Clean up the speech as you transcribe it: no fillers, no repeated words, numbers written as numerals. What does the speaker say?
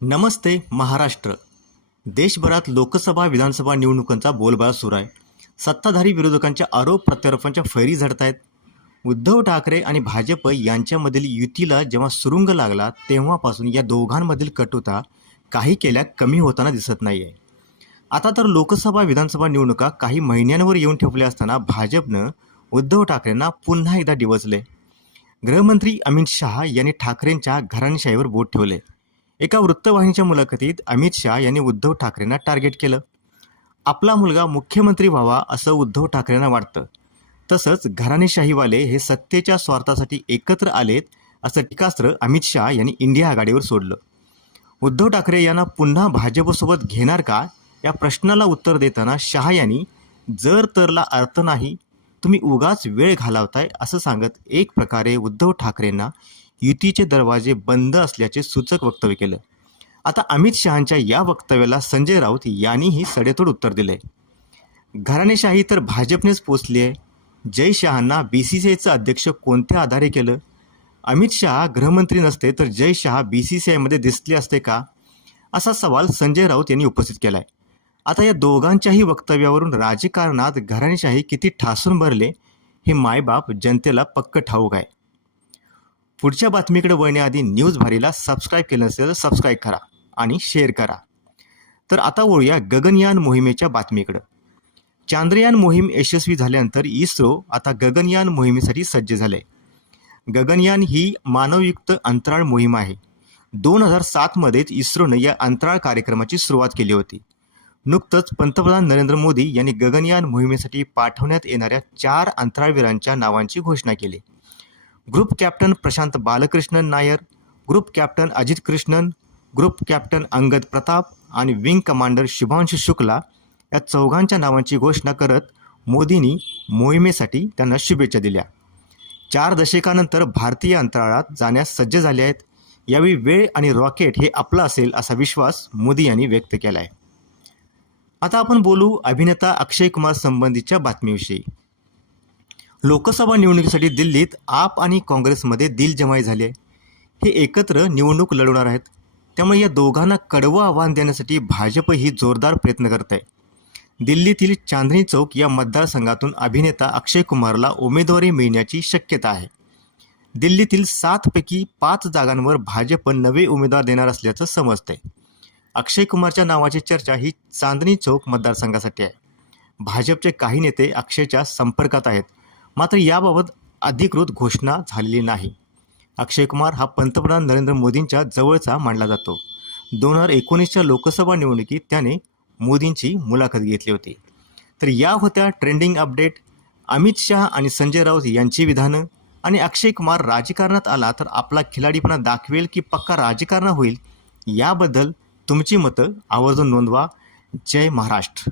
नमस्ते महाराष्ट्र. देशभरात लोकसभा विधानसभा निवडणुकांचा बोलबाला सुरू आहे. सत्ताधारी विरोधकांच्या आरोप प्रत्यारोपांच्या फैरी झडत आहेत. उद्धव ठाकरे आणि भाजप यांच्यामधील युतीला जेव्हा सुरुंग लागला तेव्हापासून या दोघांमधील कटुता काही केल्या कमी होताना दिसत नाही आहे. आता तर लोकसभा विधानसभा निवडणुका काही महिन्यांवर येऊन ठेवल्या असताना भाजपनं उद्धव ठाकरेंना पुन्हा एकदा डिवचले. गृहमंत्री अमित शहा यांनी ठाकरेंच्या घराणेशाहीवर बोट ठेवले. एका वृत्तवाहिनीच्या मुलाखतीत अमित शहा यांनी उद्धव ठाकरेंना टार्गेट केलं. आपला मुलगा मुख्यमंत्री व्हावा असं उद्धव ठाकरेंना वाटतं. तसंच घराणेशाहीवाले हे सत्तेच्या स्वार्थासाठी एकत्र आलेत असं टीकास्त्र अमित शहा यांनी इंडिया आघाडीवर सोडलं. उद्धव ठाकरे यांना पुन्हा भाजपसोबत घेणार का या प्रश्नाला उत्तर देताना शहा यांनी जर तरला अर्थ नाही, तुम्ही उगाच वेळ घालवताय असं सांगत एक प्रकारे उद्धव ठाकरेंना युतीचे दरवाजे बंद असल्याचे सूचक वक्तव्य केलं. आता अमित शहांच्या या वक्तव्याला संजय राऊत यांनीही सडेतोड उत्तर दिले. घराणेशाही तर भाजपनेच पोचली आहे. जय शहांना BCCIचं अध्यक्ष कोणत्या आधारे केलं? अमित शहा गृहमंत्री नसते तर जय शहा BCCIमध्ये दिसले असते का? असा सवाल संजय राऊत यांनी उपस्थित केला आहे. आता या दोघांच्याही वक्तव्यावरून राजकारणात घराणेशाही किती ठासून भरले हे मायबाप जनतेला पक्क ठाऊक आहे. पुढच्या बातमीकडे वळण्याआधी न्यूज भारीला सबस्क्राईब केलं नसेल तर सबस्क्राईब करा आणि शेअर करा. तर आता वळूया गगनयान मोहिमेच्या बातमीकडं. चांद्रयान मोहीम यशस्वी झाल्यानंतर इस्रो आता गगनयान मोहिमेसाठी सज्ज झाले. गगनयान ही मानवयुक्त अंतराळ मोहीम आहे. 2007मध्येच इस्रोनं या अंतराळ कार्यक्रमाची सुरुवात केली होती. नुकतंच पंतप्रधान नरेंद्र मोदी यांनी गगनयान मोहिमेसाठी पाठवण्यात येणाऱ्या 4 अंतराळवीरांच्या नावांची घोषणा केली. Group captain Prashant Balakrishnan Nair, group captain Ajit Krishnan, group captain Angad Pratap आणि विंग कमांडर शुभांशु शुक्ला या चौघांच्या नावांची घोषणा करत मोदींनी मोहिमेसाठी त्यांना शुभेच्छा दिल्या. 4 दशकानंतर भारतीय अंतराळात जाण्यास सज्ज झाले आहेत. यावेळी वेळ आणि रॉकेट हे आपलं असेल असा विश्वास मोदी यांनी व्यक्त केला आहे. आता आपण बोलू अभिनेता अक्षय कुमार संबंधीच्या बातमीविषयी. लोकसभा निवडणुकीसाठी दिल्लीत आप आणि काँग्रेसमध्ये दिलजमाई झाली आहे. हे एकत्र निवडणूक लढवणार आहेत. त्यामुळे या दोघांना कडवं आव्हान देण्यासाठी भाजप ही जोरदार प्रयत्न करत आहे. दिल्लीतील चांदणी चौक या मतदारसंघातून अभिनेता अक्षय कुमारला उमेदवारी मिळण्याची शक्यता आहे. दिल्लीतील 7 पैकी 5 जागांवर भाजप नवे उमेदवार देणार असल्याचं समजतंय. अक्षय कुमारच्या नावाची चर्चा ही चांदणी चौक मतदारसंघासाठी आहे. भाजपचे काही नेते अक्षयच्या संपर्कात आहेत, मात्र याबाबत अधिकृत घोषणा झालेली नाही. अक्षय कुमार हा पंतप्रधान नरेंद्र मोदींच्या जवळचा मानला जातो. 2019च्या लोकसभा निवडणुकीत त्याने मोदींची मुलाखत घेतली होती. तर या होत्या ट्रेंडिंग अपडेट. अमित शहा आणि संजय राऊत यांची विधानं आणि अक्षय कुमार राजकारणात आला तर आपला खिलाडीपणा दाखवेल की पक्का राजकारण होईल, याबद्दल तुमची मतं आवर्जून नोंदवा. जय महाराष्ट्र.